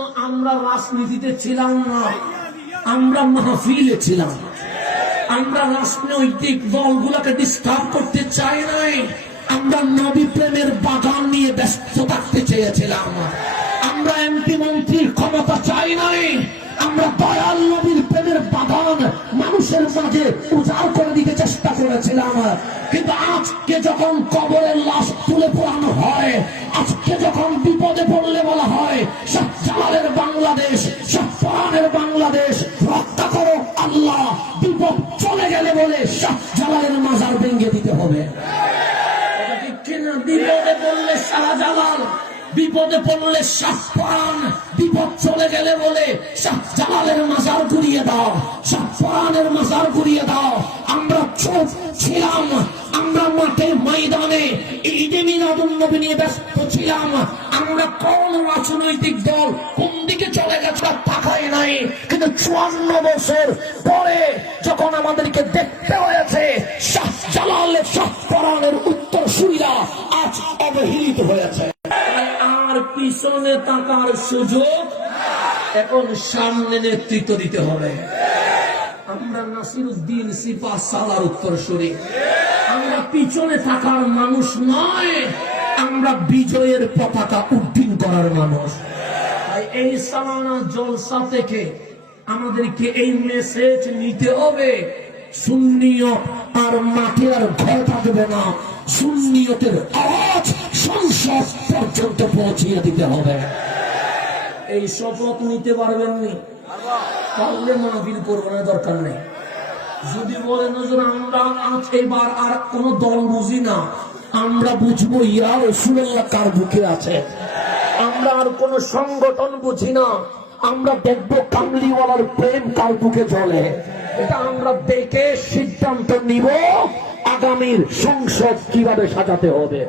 আমরা রাজনীতিতে ছিলাম না, আমরা মাহফিলে ছিলাম। আমরা রাজনৈতিক দলগুলোকে ডিস্টার্ব করতে চাই নাই। আমরা নবী প্রেমের বাগান নিয়ে ব্যস্ত থাকতে চেয়েছিলাম। আমরা এমপি মন্ত্রীর ক্ষমতা চাই নাই। আমরা দয়াল নবীর প্রেমের বাগান মানুষের মাঝে উজাড় করে দিতে চেষ্টা করেছিলাম। কিন্তু আজকে যখন কবরের লাশ তুলে পোড়ানো হয়, আজকে যখন বিপদে পড়লে বলা হয় শাহজালালের বাংলাদেশ, শাহজালালের বাংলাদেশ রক্ষা করো আল্লাহ, বিপদ চলে গেলে বলে শাহজালালের মাজার ভেঙে দিতে হবে। বিপদে পড়লে শাহজালাল, বিপদে পড়লে শাহপরান, বিপদ চলে গেলে বলে শাহজালালের মাজার ঘুরিয়ে দাও, শাহপরানের মাজার ঘুরিয়ে দাও। আমরা চুপ ছিলাম, আমরা মাঠে ময়দানে ঈদে মিলাদুন নবী নিয়ে ব্যস্ত ছিলাম। আমরা কোন রাজনৈতিক দল কোন দিকে চলে গেছে তাকাই নাই। কিন্তু 54 বছর পরে যখন আমাদেরকে দেখতে হয়েছে শাহজালালের শাহপরানের উত্তরসূরিরা আজ অবহেলিত হয়েছে। আর পিছনে তাকার সুযোগ, এখন সামনে নেতৃত্ব দিতে হবে। আমরা নাসিরউদ্দিন সিপাহ সালার উত্তরসূরি, আমরা পিছনে থাকার মানুষ নয়, আমরা বিজয়ের পতাকা উড্ডীন করার মানুষ। এই সালানা জলসা থেকে আমাদেরকে এই মেসেজ নিতে হবে, সুন্নিয়ত আর মাঠে আর ঘর থাকবে না, সুন্নিয়তের আওয়াজ সংসদ পর্যন্ত পৌঁছিয়ে দিতে হবে। এই শপথ নিতে পারবেননি, পারলে মাহফিল করবো না, দরকার নেই। যদি বলেন নজর আমরা এবার আর কোন দল বুঝি না, আমরা বুঝবো ইয়া রাসূলুল্লাহ কার বুকে আছে। আমরা আর কোন সংগঠন বুঝি না, আমরা দেখবো কামলিওয়ালার প্রেম কার বুকে চলে। এটা আমরা দেখে সিদ্ধান্ত নিব আগামীর সংসদ কিভাবে সাজাতে হবে।